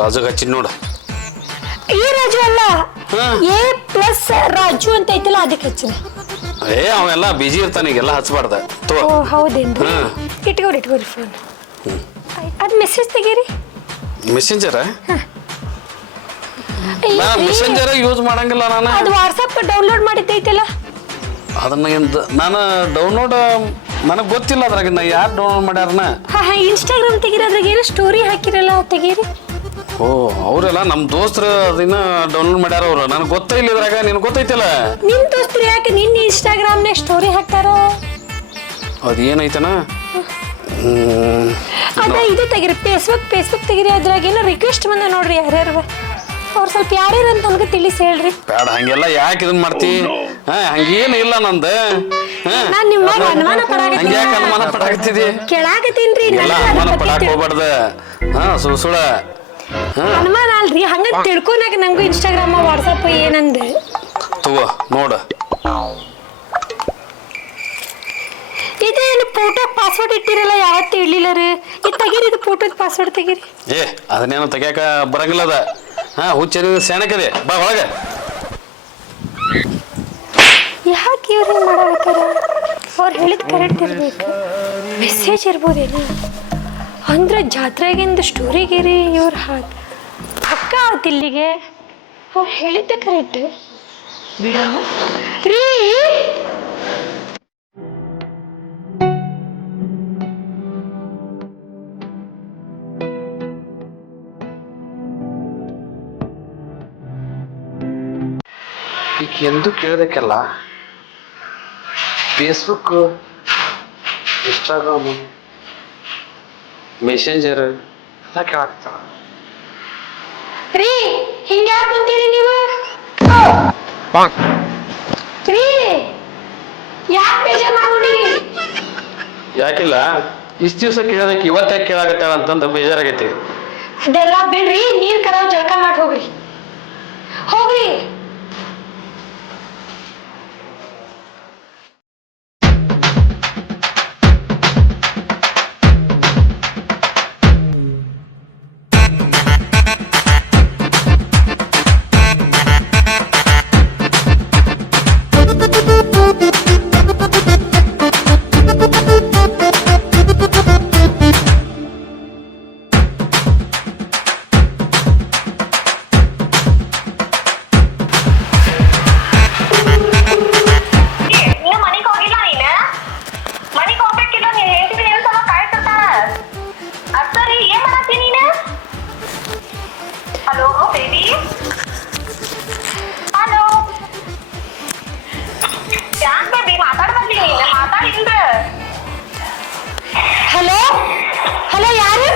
ರಾಜುಗೆ ಹಚ್ಚಿದ್ ನೋಡ. ಈ ರಾಜು ಅಲ್ಲ, ಎ ಪ್ಲಸ್ ರಾಜು ಅಂತ ಐತಲ್ಲ ಅದಕ್ಕೆ ಹಚ್ಚಿನ. ಅವೆಲ್ಲ ಬಿಜಿ ಇರ್ತಾನ, ಈಗೆಲ್ಲ ಹಚ್ಬಾರ್ದ. ಓ ಹೌದೇನ್ರಿ? ಇಟ್ಕೋರಿ ಫೋನ್. ಅದು ಮೆಸೇಜ್ ತೆಗೀರಿ. ಮೆಸೆಂಜರ್ ಮೆಸೆಂಜರ್ ಯೂಸ್ ಮಾಡಂಗಿಲ್ಲ ನಾನು. ಅದು ವಾಟ್ಸಪ್ ಡೌನ್ಲೋಡ್ ಮಾಡಿದ್ದೈತಲ್ಲ ಅದನ್ನ ನಾನು ಡೌನ್ಲೋಡ್ ನನಗೆ ಗೊತ್ತಿಲ್ಲ ಅದ್ರಾಗ ಯಾರು ಡೌನ್ಲೋಡ್ ಮಾಡ್ಯಾರನ. ಇನ್ಸ್ಟಾಗ್ರಾಮ್ ತೆಗೀರಿ, ಅದ್ರಾಗ ಏನೋ ಸ್ಟೋರಿ ಹಾಕಿರಲ್ಲ ತೆಗೀರಿ. ಓ ಅವರೆಲ್ಲ ನಮ್ಮ ದೋಸ್ತರು ಅದನ್ನ ಡೌನ್ಲೋಡ್ ಮಾಡ್ಯಾರ. ಅವ್ರು ನನಗೆ ಗೊತ್ತೇ ಇಲ್ಲ ಇದ್ರಾಗ. ನಿನ್ಗೆ ಗೊತ್ತೈತಿಲ್ಲ? ನಿನ್ ದೋಸ್ತರು ಯಾಕೆ ನಿನ್ನ ಇನ್ಸ್ಟಾಗ್ರಾಮ್ನಾಗ ಸ್ಟೋರಿ ಹಾಕ್ತಾರ? ಅದೇನೈತನ ಅದ ಇದು ತೆಗೀರಿ, ಫೇಸ್ಬುಕ್ ತೆಗೀರಿ. ಅದ್ರಾಗ ಏನೋ ರಿಕ್ವೆಸ್ಟ್ ಬಂದ ನೋಡ್ರಿ ಯಾರ್ಯಾರು. ಅವ್ರು ಸ್ವಲ್ಪ ಯಾರ್ಯಾರು ಅಂತ ನನಗೆ ತಿಳಿಸಿ ಹೇಳ್ರಿ. ಬೇಡ ಹಂಗೆಲ್ಲ ಯಾಕೆ ಇದನ್ನ ಮಾಡ್ತಿ? ಹಂಗೇನು ಇಲ್ಲ ನಂದು. ನಾನು ನಿಮ್ಮ ಅನುಮಾನ ಹಂಗೆ ಯಾಕೆ ಅನುಮಾನ ಪಡಾಕತ್ತಿದಿ? ಕೇಳಾಕತ್ತೀನ್ರಿ. ಅನುಮಾನ ಪಡಾಕ ಹೋಗ್ಬಾರ್ದ. ಸುಳ ಅನುಮಾನ ಅಲ್ರಿ, ಹಂಗ ತಿಳ್ಕೊನಾಕ ನಂಗೂ ಇನ್ಸ್ಟಾಗ್ರಾಮ್ ವಾಟ್ಸಪ್ ಏನಂದ ತಗೋ ನೋಡ. ಇದೇನು ಫೋಟೋ ಪಾಸ್ವರ್ಡ್ ಇಟ್ಟಿರಲ್ಲ, ಯಾವತ್ತು ಇಡ್ಲಿಲ್ಲ ರೀ. ಇದು ತೆಗೀರಿ, ಇದು ಫೋಟೋದ ಪಾಸ್ವರ್ಡ್ ತೆಗೀರಿ. ಅದನ್ನೇನು ತೆಗಿಯಾಕ ಬರಂಗಿಲ್ಲ ಅದ. ಹುಚ್ಚ ಸೆಣಕದೆ ಬಾ ಒಳಗೆ. ಯಾಕೆ ಇವ್ರು ಮಾಡಾಕತ್ತಾರ? ಅವ್ರು ಹೇಳಿದ್ ಕರೆಕ್ಟ್ ಇರ್ಬೇಕು. ಮೆಸೇಜ್ ಇರ್ಬೋದೇನು ಅಂದ್ರೆ ಜಾತ್ರೆಗಿಂದ ಸ್ಟೋರಿಗಿರಿ ಇವ್ರು ಪಕ್ಕ ಆಯ್ತು ಇಲ್ಲಿಗೆ. ಅವ್ರು ಹೇಳಿದ್ದೆ ಕರೆಕ್ಟ್ ರೀ. ಈಗ ಎಂದು ಕೇಳಬೇಕಲ್ಲ. ಫೇಸ್ಬುಕ್, ಇನ್ಸ್ಟಾಗ್ರಾಮ್, ಮೆಸೆಂಜರ್ ಎಲ್ಲ ಕೇಳಾಕ್ತಾರ ರೀ. ಹಿಂಗ ಯಾಕೆ ಕುಂತೀರಿ ನೀವು ರೀ? ಯಾಕೆ ಬೇಜಾರು ಮಾಡ್ಕೊಂಡಿ? ಯಾಕಿಲ್ಲ, ಇಷ್ಟು ದಿವಸ ಕೇಳೋದಕ್ಕೆ ಇವತ್ತೇ ಕೇಳಾಕತ್ತಾಳ ಅಂತಂದು ಬೇಜಾರಾಗೈತಿ. ಅದೆಲ್ಲ ಬಿಡ್ರಿ, ನೀರ್ ಕರಾವ್ ಜಳಕ ಮಾಡಿ ಹೋಗ್ರಿ. ಹೋಗ್ರಿ. ಹಲೋ ಹಲೋ, ಯಾರು?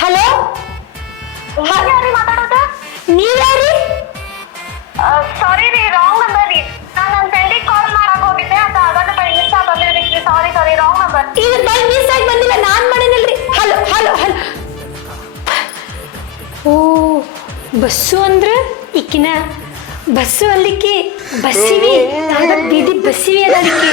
ಹಲೋ, ಯಾರು ಮಾತಾಡೋದು? ನೀವ್ಯಾರಿ? ಸಾರಿ ರೀ, ರಾಂಗ್ ನಂಬರ್ ರೀ. ನಾನು ನನ್ನ ಫ್ರೆಂಡಿಗೆ ಕಾಲ್ ಮಾಡಕ್ ಹೋಗಿದ್ದೆ, ಅದು ಅದನ್ನ ಇನ್ಸ್ಟಾ ಬಂದಿರಲಿಕ್ಕೆ. Sorry wrong number. ಈಗ ಬೈ ಮಿಸ್ ಆಗಿ ಬಂದಿಲ್ಲ, ನಾನ್ ಮಾಡೇನಿಲ್ರಿ. Hello hello hello. ಓ ಬಸ್ಸು ಅಂದ್ರೆ ಈಕಿನ ಬಸ್ಸು ಅಲ್ಲಿಕ್ಕಿ ಬಸ್ಸಿವಿ ಬೀದಿ ಬಸ್ಸಿವಿ ಅದ ಅಲ್ಲಿಕ್ಕಿ.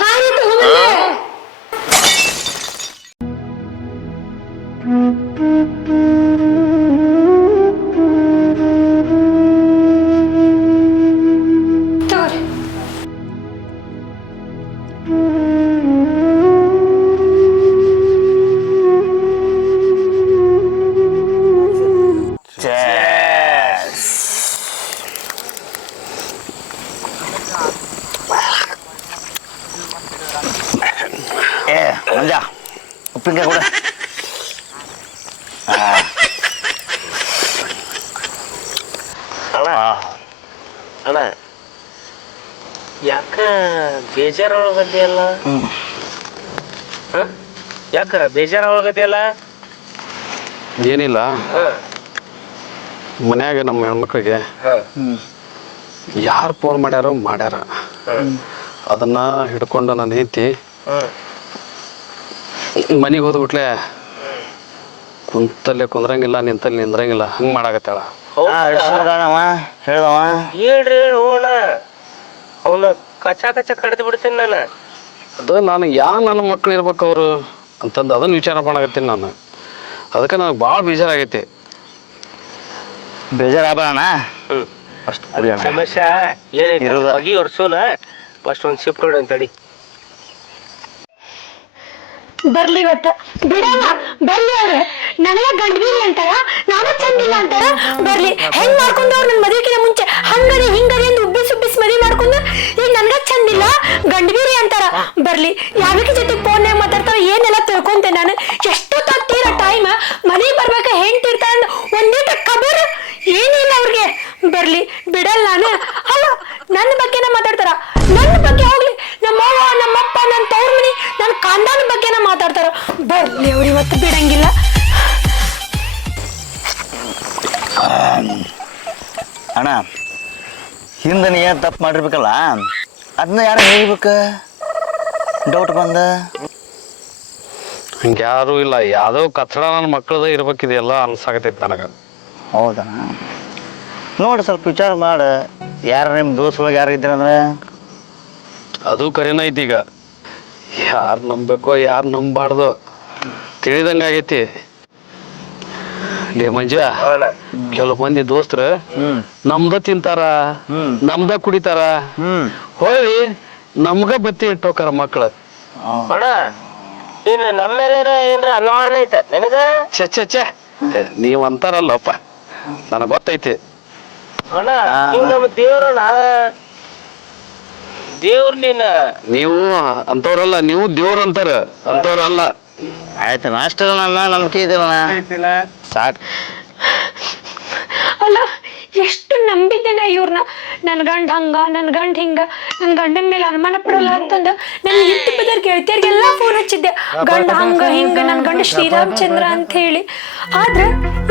ಹಾಂ ತಗೊಂಬಂದೆ. ಮಂಜ ಉಪ್ಪಿನಕಾಯಿ ಕೂಡ ಅಣ್ಣ ಅಣ್ಣ ಯಾಕ ಬೇಜಾರೊಳಗದಿಯಲ್ಲ? ಯಾಕ ಬೇಜಾರೊಳಗದಿಯಲ್ಲ? ಏನಿಲ್ಲ, ಮನ್ಯಾಗ ನಮ್ಮ ಹೆಣ್ಮಕ್ಳಿಗೆ ಯಾರು ಫೋನ್ ಮಾಡ್ಯಾರ ಅದನ್ನ ಹಿಡ್ಕೊಂಡು ನಾನು ಹೆಂಡತಿ ಮನೆಗೆ ಹೋದ್ಬಿಟ್ಲೆ ಕುಂತಲ್ಲೇ ಕುಂದ್ರಂಗಿಲ್ಲ, ನಿಂತಲ್ಲಿ ನಿಂದ್ರಂಗಿಲ್ಲ, ಹಂಗೆ ಮಾಡಾಕತ್ತಾಳ. ಹೇಳ್ರಿ ಹೋಣ ಅವನ ಕಚ್ಚ ಕಚ್ಚ ಕಡ್ದು ಬಿಡ್ತೀನಿ ನಾನು. ಅದು ನಾನು ನನ್ನ ಮಕ್ಳು ಇರ್ಬೇಕು ಅವರು ಅಂತಂದು ಅದನ್ನು ವಿಚಾರ ಮಾಡಕತ್ತೀನಿ ನಾನು. ಅದಕ್ಕೆ ನನಗೆ ಭಾಳ ಬೇಜಾರಾಗೈತಿ. ಬೇಜಾರಾಗಣ ಅಷ್ಟು ಸಮಸ್ಯೆ ಏನೈತಿ ಇರೋದ. ಬಗಿ ಹೊರ್ಸೋನ ಫಸ್ಟ್ ಒಂದು ಶಿಫ್ಟ್ ಹೊಡ ಅಂತಡಿ. ಬರ್ಲಿ ಇವತ್ತ ಬಿಡಲ್ಲ ಬರ್ಲಿ ಅವ್ರೆ. ನನಗ ಗಂಡ್ಬೀರಿ ಅಂತಾರ, ನಾನು ಚಂದಿಲ್ಲ ಅಂತಾರ. ಬರ್ಲಿ ಹೆಂಗ್ ಮಾಡ್ಕೊಂಡವ್ರು ನನ್ ಮದುವೆಗಿನ ಮುಂಚೆ ಹಂಗರಿ ಹಿಂಗರಿ ಅಂತ ಉಬ್ಬಿಸ್ ಮದುವೆ ಮಾಡ್ಕೊಂಡ ಈಗ ನನ್ಗ ಚಂದಿಲ್ಲ ಗಂಡ್ಬೀರಿ ಅಂತಾರ. ಬರ್ಲಿ ಯಾವಕ್ಕೆ ಜೊತೆ ಫೋನ್ಯಾಗ ಮಾತಾಡ್ತಾರ ಏನೆಲ್ಲ ತಿಳ್ಕೊಂತೆ ನಾನು. ಎಷ್ಟು ತತ್ತೀರ ಟೈಮ್ ಮನೆಗೆ ಬರ್ಬೇಕ ಹೆಂಡ್ತಿರ್ತಾರ ಒಂದೇ ಕಬರ್ ಏನಿಲ್ಲ ಅವ್ರಿಗೆ. ಬರ್ಲಿ ಬಿಡಲ್ಲ ನಾನು. ಅಲ್ಲ ನನ್ನ ಬಗ್ಗೆನ ಮಾತಾಡ್ತಾರ, ನನ್ನ ಬಗ್ಗೆ ಹೋಗ್ಲಿ ನಮ್ಮವ್ವ ನಮ್ಮಪ್ಪ ನನ್ನ ತವ್ರ ಮನಿ ನನ್ನ ಕಾಂದಾನ ಬಗ್ಗೆನ ಮಾತಾಡ್ತಾರ. ಬರ್ಲಿ ಅವ್ರು ಇವತ್ತು ಬಿಡಂಗಿಲ್ಲ. ಅಣ್ಣ ಹಿಂದೆ ನೀ ಏನು ತಪ್ಪು ಮಾಡಿರ್ಬೇಕಲ್ಲ ಅದನ್ನ ಯಾರು ಹೇಳ್ಬೇಕ ಡೌಟ್ ಬಂದ. ಹಂಗೆ ಯಾರೂ ಇಲ್ಲ, ಯಾವುದೋ ಕಚಡ ನನ್ನ ಮಕ್ಕಳದ ಇರ್ಬೇಕಿದೆಯಲ್ಲ ಅನ್ಸಾಕತೈತಿ ನನಗೆ. ಹೌದಾ ನೋಡಿ ಸ್ವಲ್ಪ ವಿಚಾರ ಮಾಡು. ಯಾರು ನಿಮ್ಮ ದೋಸ್ತೊಳಗೆ ಯಾರು ಇದ್ದೀರಂದ್ರೆ ಅದು ಕರೆನ ಐತಿ. ಈಗ ಯಾರು ನಂಬಬೇಕೋ ಯಾರು ನಂಬಾರ್ದು ತಿಳಿದಂಗಾಗೈತಿ. ಲೇ ಮಂಜ, ಕೆಲವು ಮಂದಿ ದೋಸ್ತರು ನಮ್ದ ತಿಂತಾರ, ನಮ್ದ ಕುಡಿತಾರ, ಹೋಗಿ ನಮ್ಗ ಬತ್ತಿ ಇಟ್ಟೋಕಾರ ಮಕ್ಳು. ಅಣ್ಣ ನೀನು ನಮ್ಮ ಮೇಲೆ ಏನ್ರ ಅನುಮಾನ ಐತ ನಿನಗ? ಛೆ ನೀವ್ ಅಂತಾರಲ್ಲಪ್ಪ, ನನಗೆ ಗೊತ್ತೈತಿ. ಅಣ್ಣ ನೀವು ನಮ್ಮ ದೇವ್ರಣ್ಣ, ದೇವ್ರ ನೀನ. ನೀವು ಅಂತವ್ರಲ್ಲ, ನೀವು ದೇವ್ರ ಅಂತಾರ, ಅಂತವ್ರಲ್ಲ. ಆಯ್ತು ಅಷ್ಟು ನಂಬಿಕೆ ಇದೆಯಲ್ಲ ಸಾಕು. ಅಲ್ಲ ಎಷ್ಟು ನಂಬಿದ್ದೇನೆ ಇವ್ರನ್ನ. ನನ್ನ ಗಂಡ ಹಂಗ, ನನ್ನ ಗಂಡ ಹಿಂಗ, ನನ್ನ ಗಂಡನ ಮೇಲೆ ಅನುಮಾನ ಪಡಲ್ಲ ಅಂತಂದ ನನ್ನ ಇಂತ ಬದರ್ ಗೆಳತಿಯರಿಗೆಲ್ಲ ಫೋನ್ ಹಚ್ಚಿದ್ದೆ. ಗಂಡ ಹಂಗ ಹಿಂಗ, ನನ್ನ ಗಂಡ ಶ್ರೀರಾಮಚಂದ್ರ ಅಂತ ಹೇಳಿ. ಆದ್ರೆ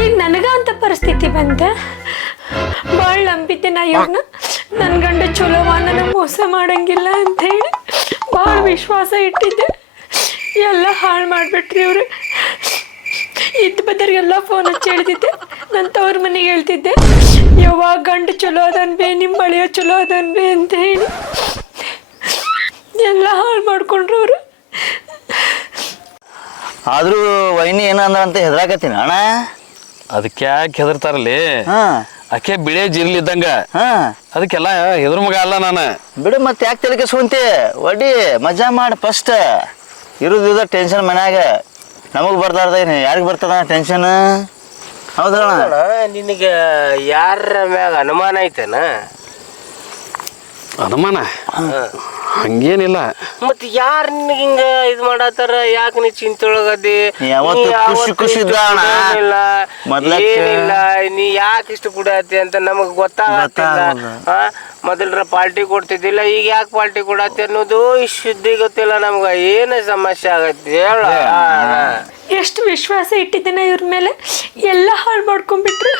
ಈಗ ನನಗ ಅಂತ ಪರಿಸ್ಥಿತಿ ಬಂತ. ಭಾಳ ನಂಬಿದ್ದೆ ನಾ ಇವ್ರನ್ನ. ನನ್ನ ಗಂಡ ಚಲೋವ, ನನಗೆ ಮೋಸ ಮಾಡಂಗಿಲ್ಲ ಅಂತ ಹೇಳಿ ಭಾಳ ವಿಶ್ವಾಸ ಇಟ್ಟಿದ್ದೆ. ಎಲ್ಲ ಹಾಳು ಮಾಡಿಬಿಟ್ರಿ ಇವ್ರು. ಇದ್ದ ಬದರಿಗೆಲ್ಲ ಫೋನ್ ಹಚ್ಚಿ ಹೇಳ್ತಿದ್ದೆ, ನನ್ನ ತವ್ರ ಮನೆಗೆ ಹೇಳ್ತಿದ್ದೆ ಯಾವಾಗ ಗಂಡ ಚಲೋ ಅದನ್ಬೇ, ನಿಮ್ಮ ಮಳೆಯೋ ಚಲೋ ಅದನ್ಬೇ ಅಂತ ಹೇಳಿ ಎಲ್ಲ ಹಾಳು ಮಾಡ್ಕೊಂಡ್ರು ಅವರು. ಆದ್ರೂ ವೈನಿ ಏನ ಅಂದ್ರಂತ ಹೆದರಾಕತ್ತೀನಿ ಅಣ್ಣ. ಅದಕ್ಕೆ ಯಾಕೆ ಹೆದರ್ತಾರಲ್ಲಿ? ಆಕೆ ಬಿಳೆ ಜಿರ್ಲಿದ್ದಂಗ, ಅದಕ್ಕೆಲ್ಲ ಹೆದ್ರ ಮಗ ಅಲ್ಲ ನಾನು. ಬಿಡು ಮತ್ತೆ ಯಾಕೆ ತಲೆ ಕೆಸ್ಕೊಂತಿ? ಒಡ್ಡಿ ಮಜಾ ಮಾಡಿ ಫಸ್ಟ್. ಇರೋದಿದ ಟೆನ್ಷನ್ ಮನ್ಯಾಗ ನಮಗ್ ಬರ್ತಾರ್ದ ಯಾರಿಗೆ ಬರ್ತದ ಟೆನ್ಷನ್? ಹೌದಣ್ಣ. ನಿನಗೆ ಯಾರ ಮ್ಯಾಗ ಅನುಮಾನ ಐತೇನ? ಅನುಮಾನ ಹಂಗೇನಿಲ್ಲ. ಮತ್ ಯಾರ ನಿನಗೆ ಹಿಂಗ ಇದ್ ಮಾಡತ್ತಾರ? ಯಾಕೆ ನೀ ಚಿಂತೊಳಗದಿ? ಯಾವತ್ತು ಖುಷಿ ಏನಿಲ್ಲ, ನೀ ಯಾಕೆ ಇಷ್ಟು ಕುಡಿಯತ್ತಿ ಅಂತ ನಮಗ್ ಗೊತ್ತಾಗತ್ತಿಲ್ಲ. ಮೊದಲ್ರ ಪಾರ್ಟಿ ಕೊಡ್ತಿದ್ದಿಲ್ಲ, ಈಗ ಯಾಕೆ ಪಾರ್ಟಿ ಕೊಡತ್ತಿ ಅನ್ನೋದು ಶುದ್ಧಿ ಗೊತ್ತಿಲ್ಲ ನಮ್ಗ. ಏನ ಸಮಸ್ಯೆ ಆಗತ್ತೆ ಹೇಳ. ಎಷ್ಟು ವಿಶ್ವಾಸ ಇಟ್ಟಿದ್ದೇನೆ ಇವ್ರ ಮೇಲೆ, ಎಲ್ಲ ಹಾಳು ಮಾಡ್ಕೊಂಡ್ಬಿಟ್ರು.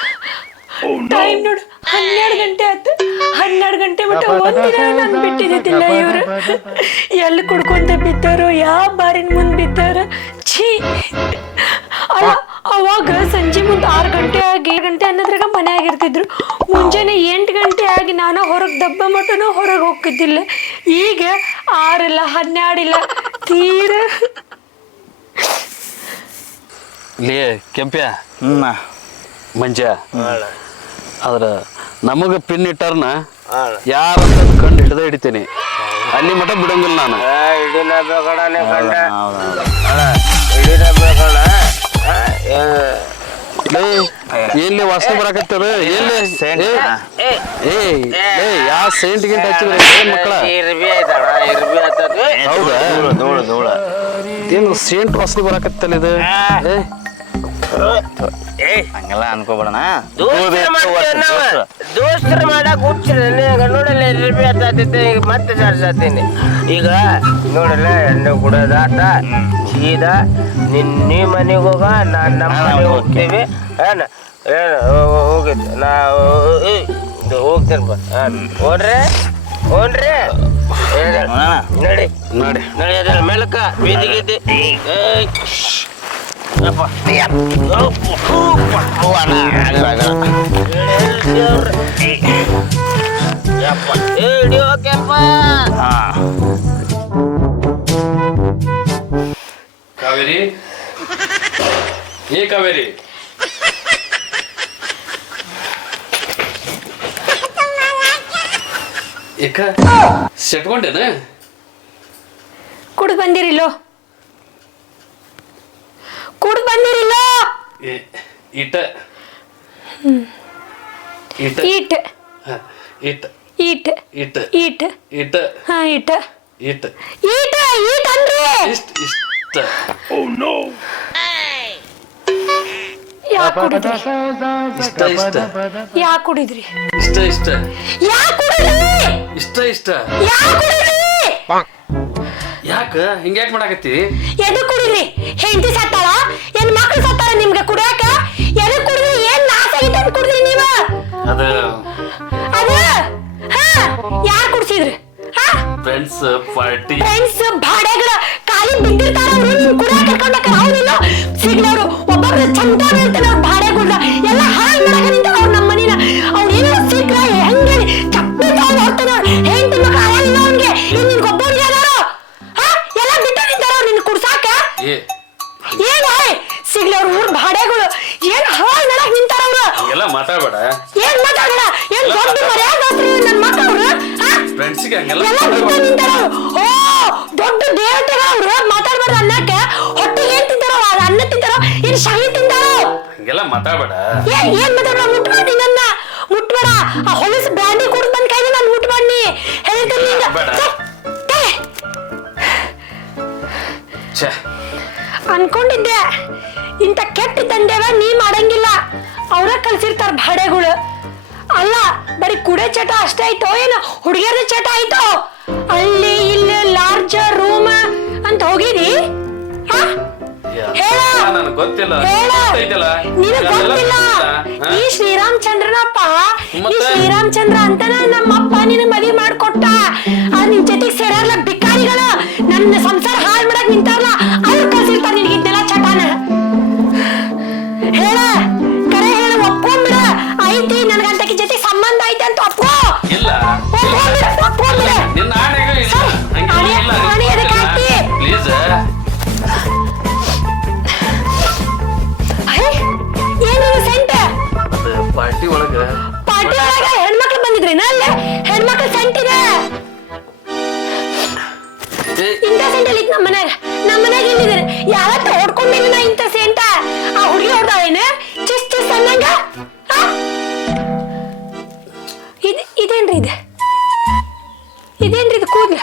ಟೈಮ್ ನೋಡು 12 ಗಂಟೆ ಆಯ್ತು. 12 ಗಂಟೆ ಮಟ್ಟ ಒಂದಿನ ನಾನು ಬಿಟ್ಟಿದ್ದಿಲ್ಲ ಇವ್ರು. ಎಲ್ಲಿ ಕುಡ್ಕೊಂತ ಬಿದ್ದಾರೋ, ಯಾವ ಬಾರಿನ ಮುಂದೆ ಬಿದ್ದಾರ. ಛೀ ಅಲ್ಲ, ಅವಾಗ ಸಂಜೆ ಮುಂದೆ 6 ಗಂಟೆ ಆಗಿ 7 ಗಂಟೆ ಅನ್ನೋದ್ರಾಗ ಮನೆ ಆಗಿರ್ತಿದ್ರು. ಮುಂಜಾನೆ 8 ಗಂಟೆ ಆಗಿ ನಾನು ಹೊರಗೆ ದಬ್ಬ ಮಟನೂ ಹೊರಗೆ ಹೋಗ್ತಿದ್ದಿಲ್ಲ. ಈಗ 6 ಇಲ್ಲ 12 ಇಲ್ಲ ತೀರ. ಲೇ ಕೆಂಪ್ಯ ಹ್ಞೂ ಮಂಜ, ಆದ್ರ ನಮಗ ಪಿನ್ ಇಟ್ಟಾರನ ಯಾರಂತ ಕಂಡು ಹಿಡ್ದ ಹಿಡಿತೀನಿ. ಅಲ್ಲಿ ಮಠ ಬಿಡಂಗಿಲ್ಲ ನಾನು. ಇಡಿನ ಬೇಕಣನೆ ಕಂಡ ಇಡಿನ ಬೇಕಣ. ಎಲ್ಲಿ ವಾಸನೆ ಬರಾಕತ್ತದ? ಯಾವ ಸೆಂಟ್ ಗಿಂಟ್ ಹಚ್ಚಿದ್ರೆ ಮಕ್ಕಳ ಇರ್ಬಿ ಆಯ್ತಣ, ಇರ್ಬಿ ಆಯ್ತದ. ಹೌದಾ? ಧೂಳ ಏನು ಸೇಂಟ್ ವಾಸನೆ ಬರಾಕತ್ತಲ್ಲ ಇದು? ಹಂಗೆಲ್ಲ ಅನ್ಕೋಬೇಡಣ. ದೋಸ್ತರ ಮಾಡಕ್ ಹುಚ್ಚಿರಲಿ. ಈಗ ನೋಡಲ್ಲ ಇರ್ಬಿ ಆತೈತೆ, ಈಗ ಮತ್ತೆ ಜಾರ್ಸಾತೀನಿ. ಈಗ ನೋಡಲ್ಲ ಎಣ್ಣೆ ಕುಡೋದಾತ ಸೀದಾ ನೀ ಮನೆಗೆ ಹೋಗ, ನಾನು ನಮ್ಮ ಮನೆಗೆ ಹೋಗ್ತೀವಿ. ಏನ ಏನು ಹೋಗಿದ್ದು ನಾವು ಹೋಗ್ತೇನೆ ಬಾ. ಓಡ್ರಿ ಓನ್ರಿ ನಡಿ ನೋಡಿ ನಡಿ ಅದ್ರ ಮೇಲಕ್ಕ ಬೀದಿಗಿದ್ದಿ. ಹಾ ಕಾವೇರಿ ಏ ಕಾವೇರಿ ಏಕ ಸೆಟ್ಕೊಂಡೇನ ಕುಡ್ದು ಬಂದಿರಿಲ್ಲೋ ಕುಡ್ದು ಬಂದಿರಿಲ್ಲೋ ಇಟ ಇಟ ಈಟ್ ಇಟ್ ಈಟ್ ಇಟ್ ಈಟ್ ಇಟ್ ಹಾ ಈಟ್ ಇಟ್ ಈಟ್ ಈಟ್ ಅನ್ರಿ ಇಷ್ಟ ಯಾಕೆ ಕುಡಿದ್ರಿ ಇಷ್ಟ ಇಷ್ಟ ಯಾಕೆ ಕುಡಿದ್ರಿ ಇಷ್ಟ ಇಷ್ಟ ಯಾಕೆ ಕುಡಿದ್ರಿ ಇಷ್ಟ ಇಷ್ಟ ಯಾಕೆ ಕುಡಿದ್ರಿ ಯಾಕ ಹಿಂಗ್ಯಾಕ್ ಮಾಡಾಕತ್ತಿ ಎದು ಕುಡಿದ್ರಿ ಹೆಂಡತಿ ಸತ್ತಾಳ ಏನ್ ಮಕ್ಳು ಸತ್ತಾಳ ನಿಮ್ಗೆ ಕುಡಿಯಾಕ ಎದು ಕುಡಿದ್ರಿ ಏನ್ ನಾಶ ಐತೆ ಅಂತ ಕುಡಿದ್ರಿ ನೀವ ಅದ ಅದ ಹಾ ಯಾರು ಕುಡ್ಸಿದ್ರಿ ಹಾ ಫ್ರೆಂಡ್ಸ್ ಪಾರ್ಟಿ ಫ್ರೆಂಡ್ಸ್ ಭಾಡೆಗಳ ಕಾಲಿ ಬಿದ್ದಿರ್ತಾರ ಅವ್ರು ನಿಮ್ ಕುಡಿಯಾಕ ಕರ್ಕೊಂಡಾಕ ಅವ್ನಿಲ್ಲ ಸಿಗ್ಲವ್ರು ಒಬ್ಬೊಬ್ರು ಚಂದ ಇರ್ತಾರ ಅವ್ರ ಭಾಡೆಗಳ ಎಲ್ಲ ಹಾಳು ಮಾಡಾಕ ನಿಂತಾರ ಅವ್ರ ನಮ್ಮ ಮನಿನ ಅವ್ರು ಏನೋ ಸಿಗ್ಲ ಹೆಂಗೆ ಚಪ್ಪಿ ತಗೊಂಡ್ ಹೋಗ್ತಾನ ಹೆಂಡತಿ ಮಕ್ಳು ಅವಾಗಿಲ್ಲ ಅವ್ನಿಗೆ ಇನ್ ನಿನ್ಗೆ ಒಬ್ಬೊಬ್ರಿಗೆ ಅದಾರೋ ಹಾ ಎಲ್ಲ ಬಿಟ್ಟು ನಿಂತಾರ ಅವ್ರು ನಿನ್ ಕುಡ್ಸಾಕ ಏ ಏನ ಸಿಗ್ಲವ್ರ ಊರ್ ಭಾಡೆಗಳು ಏನ್ ಹಾಳು ಮಾಡಾಕ ನಿಂತಾರ ಅವ್ರು ಹಂಗೆಲ್ಲ ಮಾತಾಡ್ಬೇಡ ಏನ್ ಮಾತಾಡೋಣ ಏನ್ ದೊಡ್ಡ ಮರ್ಯಾದಾಸ್ತ್ರಿ ನನ್ನ ಮಕ್ಕಳು ಫ್ರೆಂಡ್ಸ್ಗೆ ಹಂಗೆಲ್ಲ ಎಲ್ಲ ಬಿಟ್ಟು ನಿಂತಾರ ಓ ದೊಡ್ಡ ದೇವತೆಗಳು ಅವ್ರು ಮಾತಾಡ್ಬಾರ್ದು ಅನ್ನಕ್ಕೆ ಹೊಟ್ಟಿಗೆ ಏನ್ ತಿಂತಾರೋ ಅನ್ನ ತಿಂತಾರೋ ಏನ್ ಶಾಹಿ ತಿಂತಾರೋ ಹಂಗೆಲ್ಲ ಮಾತಾಡ್ಬೇಡ ಏನ್ ಮಾತಾಡ ಮುಟ್ಬೇಡಿ ನನ್ನ ಮುಟ್ಬೇಡ ಆ ಹೊಲಸು ಬ್ರ್ಯಾಂಡಿ ಕುಡ್ದು ಬಂದ್ ಕೈಗೆ ನಾನು ಮುಟ್ಬೇಡಿ ಹೇಳ್ತೀನಿ ನಿಂಗೆ. ಬೇಡ. ಛೆ, ಛೇ ಅನ್ಕೊಂಡಿದ್ದೆ ಇಂಥ ಕೆಟ್ಟ ದಂಡೆವ ನೀ ಮಾಡಂಗಿಲ್ಲ ಅವ್ರ ಕಲ್ಸಿರ್ತಾರ ಭಾಡೆಗಳು ಅಲ್ಲ ಬರೀ ಕುಡೆ ಚಟ ಅಷ್ಟೇ ಆಯ್ತೋ ಏನು ಹುಡುಗಿಯರ ಚಟ ಆಯ್ತೋ ಅಲ್ಲಿ ಇಲ್ಲಿ ಲಾರ್ಜ್ ರೂಮ್ ಅಂತ ಹೋಗಿದಿ ಹೇಳ ನನಗೆ ಗೊತ್ತಿಲ್ಲ ಹೇಳ ಗೊತ್ತೈತಲ್ಲ ನಿನಗ್ ಗೊತ್ತಿಲ್ಲ ಈ ಶ್ರೀರಾಮಚಂದ್ರನಪ್ಪ ಈ ಮತ್ತೆ? ಶ್ರೀರಾಮಚಂದ್ರ ಅಂತಾನೆ ನಮ್ಮಪ್ಪ ನಿನಗ್ ಮದ್ವಿ ಮಾಡ್ಕೊಟ್ಟ ನಿನ್ ಜೊತೆಗೆ ಸೇರಾರ್ಲ ಬಿಕಾರಿಗಳು ನನ್ನ ಸಂಸಾರ ಹಾಳು ಮಾಡಕ್ ನಿಂತಾರಲ್ಲ ಅವ್ರು ಕಲ್ಸಿರ್ತಾರ ನಿನಗೆ ಇದನ್ನೆಲ್ಲ ಚಟಾನ ಹೇಳ ಕರೆ ಹೇಳ ಒಪ್ಕೊಂಡ್ಬಿಡ ಐತಿ ನನ್ಗಂತಕಿ ಜೊತೆ ಸಂಬಂಧ ಐತೆ ಅಂತ ಒಪ್ಕೋ ಇಲ್ಲ ಒಪ್ಕೊಂಡ್ಬಿಡ ನಿನ್ನ ಆಣೆಗೂ ಇಲ್ಲ ಹಂಗೆಲ್ಲ ಇಲ್ಲ ಆಣೆ ಎದಕ್ಕೆ ಹಾಕ್ತಿ? ಪ್ಲೀಸ್ ಏನಿದು ಸೆಂಟ್ ಪಾರ್ಟಿ ಒಳಗ ಪಾರ್ಟಿ ಒಳಗ ಹೆಣ್ಮಕ್ಳು ಬಂದಿದ್ರೇನ ಅಲ್ಲೇ ಹೆಣ್ಮಕ್ಳು ಸೆಂಟ್ ಇದೆ ಇಂಥ ಸೆಂಟ್ ಅಲ್ಲಿ ನಮ್ಮ ಮನ್ಯಾಗ ಇಲ್ಲಿದ್ದಾರೆ ಯಾವತ್ತ ಹೊಡ್ಕೊಂಡೇನಿ ನಾ ಇಂಥ ಸೆಂಟ ಆ ಹುಡುಗಿ ಹೊಡ್ದಾಳೇನ ಚಿಸ್ ಚಿಸ್ ಅನ್ನಂಗ ಇದೇನ್ರಿ ಇದು ಇದೇನ್ರಿ ಇದು ಕೂದ್ಲ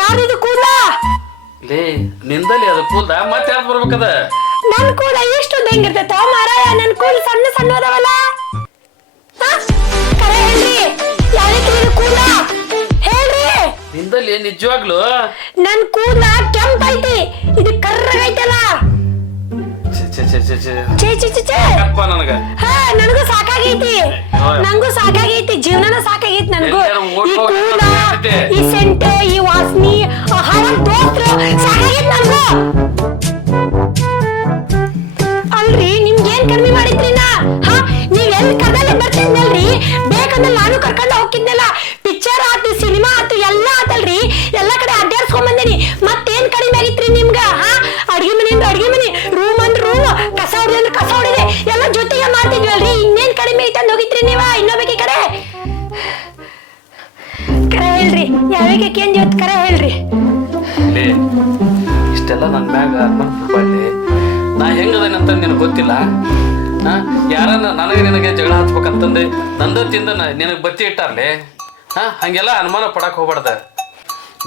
ಯಾವ್ದು ಕೂದ್ಲ ಲೇ ನಿಂದಲ್ಲಿ ಅದು ಕೂಲ್ದ ಮತ್ತೆ ಯಾವ್ದು ಬರ್ಬೇಕದ ನನ್ ಕೂದ ಎಷ್ಟು ಹೆಂಗಿರ್ತೈತ ಮಾರಾಯ ನನ್ ಕೂದ ಸಣ್ಣ ಸಣ್ಣ ಅದಾವಲ್ಲ ಕರೆ ಹೇಳ್ರಿ ಯಾವ್ದಕ್ಕೆ ಇದು ಕೂದ ಹೇಳ್ರಿ ನಿಂದಲ್ಲಿ ನಿಜವಾಗ್ಲು ನನ್ ಕೂದ ಕೆಂಪ್ ಐತಿ ಇದು ಕರ್ರಗೈತಲ್ಲ ಛೆ ಛೆ ಛೆ ಛೆ ಚೇ ಚೇ ಚೇ ಚೇ ಅಪ್ಪ ನನಗ ಹಾ ನನಗೂ ಸಾಕಾಗೈತಿ ನಂಗೂ ಸಾಕಾಗೈತಿ ಜೀವನನ ಸಾಕಾಗೈತಿ ನನಗೂ ಈ ಕೂದ ಈ ಸೆಂಟ್ ಈ ವಾಸನಿ ಹಾವನ್ ದೋಸ್ತ್ರ ಸಾಕಾಗೈತಿ ನನಗೂ ಅಲ್ರಿ ನಿಮ್ಗೆ ಏನ್ ಕಡಿಮೆ ಮಾಡಿದ್ರಿ ನಾ ಹಾ ನೀವ್ ಎಲ್ಲಿ ಕರ್ದಲ್ಲಿ ಬರ್ತಿದ್ನಲ್ರಿ ಬೇಕಂದ್ರೆ ನಾನು ಕರ್ಕೊಂಡು ಹೋಗಿದ್ನಲ್ಲ ಪಿಕ್ಚರ್ ಆತು ಸಿನಿಮಾ ಆತು ಎಲ್ಲ ಆತಲ್ರಿ ಎಲ್ಲಾ ಕಡೆ ಅಡ್ಡಾಡ್ಸ್ಕೊಂಡ್ ಬಂದೇನಿ ಮತ್ತೇನ್ ಕಡಿಮೆ ಆಗಿತ್ರಿ ನಿಮ್ಗ ಹಾ ಅಡ್ಗೆ ಮನೆ ಅಂದ್ರೆ ಅಡ್ಗೆ ಮನೆ ರೂಮ್ ಅಂದ್ರೆ ರೂಮ್ ಕಸ ಹೊಡೆದ ಅಂದ್ರೆ ಕಸ ಹೊಡೆದೆ ಎಲ್ಲ ಜೊತೆಗೆ ಮಾಡ್ತಿದ್ವಲ್ರಿ ಇನ್ನೇನ್ ಕಡಿಮೆ ಐತಂದ್ ಹೋಗಿತ್ರಿ ನೀವ ಇನ್ನೊಬ್ಬಕಿ ಕಡೆ ಹೇಳ್ರಿ ಯಾವಾಗ ಏನ್ ಜೊತೆ ಕರೆ ಹೇಳ್ರಿ ಲೇ ಇಷ್ಟೆಲ್ಲ ನನ್ನ ಮ್ಯಾಗ ಅನ್ಕೊಂಡ್ಬಿಡ್ಲಿ ನಾ ಹೆಂಗದೇನಂತ ನಿನಗೆ ಗೊತ್ತಿಲ್ಲ ಹಾ ಯಾರನ್ನ ನಿನಗೆ ಜಗಳ ಹಚ್ಬೇಕಂತಂದು ನಂದ ತಿಂದ ನಿನಗೆ ಬತ್ತಿ ಇಟ್ಟಾರ್ಲಿ ಹಾ ಹಂಗೆಲ್ಲ ಅನುಮಾನ ಪಡಕ್ ಹೋಗ್ಬಾರ್ದ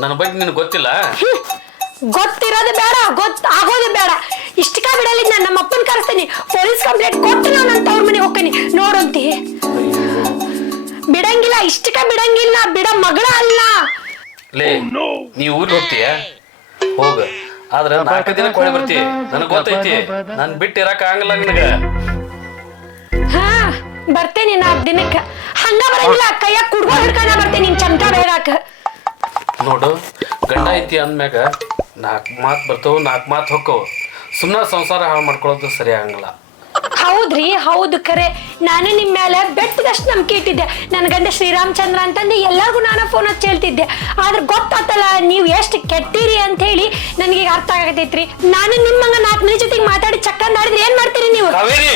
ನನ್ನ ಬಗ್ಗೆ ನಿನಗೆ ಗೊತ್ತಿಲ್ಲ ಗೊತ್ತಿರೋದು ಬೇಡ ಆಗೋದು ಬೇಡ ಇಷ್ಟಕ್ಕ ಬಿಡಲಿದ್ ನಾನು ನಮ್ಮ ಅಪ್ಪನ ಕರೆಸ್ತೀನಿ ಪೊಲೀಸ್ ಕಂಪ್ಲೇಂಟ್ ಕೊಟ್ಟು ನಾನು ಅಂತ ಅವ್ರ ಮನೆಗೆ ಹೋಗ್ತೀನಿ ನೋಡಂತಿ ಬಿಡಂಗಿಲ್ಲ ಇಷ್ಟಕ್ಕ ಬಿಡಂಗಿಲ್ಲ ಬಿಡ ಮಗಳ ಅಲ್ಲ ಲೇ ನೀ ಊರಿಗೆ ಹೋಗ್ತೀಯ ಹೋಗ ಆದ್ರೆ 4 ದಿನ ಕೊಳೆ ಬರ್ತಿ ನನಗೆ ಗೊತ್ತೈತಿ ನನ್ ಬಿಟ್ಟು ಇರಕ್ ಆಗಲ್ಲ ನಿನಗ ಹಾ ಬರ್ತೇನೆ 4 ದಿನಕ್ಕ ಹಂಗ ಬರಂಗಿಲ್ಲ ಕೈಯಾಗ ಕುಡ್ಕೊಂಡು ಹಿಡ್ಕೊಂಡ ಬರ್ತೇನೆ ನಿನ್ ಚಮಟ ಬೇಡಾಕ ನೋಡು ಗಂಡ ಐತಿ ಅಂದ್ಮ್ಯಾಗ 4 ಮಾತು ಬರ್ತಾವ 4 ಮಾತು ಹೊಕ್ಕವು ಸುಮ್ಮನೆ ಸಂಸಾರ ಹಾಳು ಮಾಡ್ಕೊಳ್ಳೋದು ಸರಿ ಆಗಂಗಿಲ್ಲ ಹೌದ್ರಿ ಹೌದು ಖರೆ ನಾನು ನಿಮ್ ಮೇಲೆ ಬೆಟ್ಟದಷ್ಟು ನಂಬಿಕೆ ಇಟ್ಟಿದ್ದೆ ನನ್ನ ಗಂಡ ಶ್ರೀರಾಮಚಂದ್ರ ಅಂತಂದು ಎಲ್ಲರಿಗೂ ನಾನು ಫೋನ್ ಹಚ್ಚಿ ಹೇಳ್ತಿದ್ದೆ ಆದ್ರೆ ಗೊತ್ತಾತಲ್ಲ ನೀವು ಎಷ್ಟು ಕೆಟ್ಟಿರಿ ಅಂತ ಹೇಳಿ ನನಗೆ ಈಗ ಅರ್ಥ ಆಗತೈತ್ರಿ ನಾನು ನಿಮ್ಮಂಗ 4 ಮಂದಿ ಜೊತೆಗೆ ಮಾತಾಡಿ ಚಕ್ಕಂದಾಡಿದ್ರೆ ಏನ್ ಮಾಡ್ತೀರಿ ನೀವು ಕಾವೇರಿ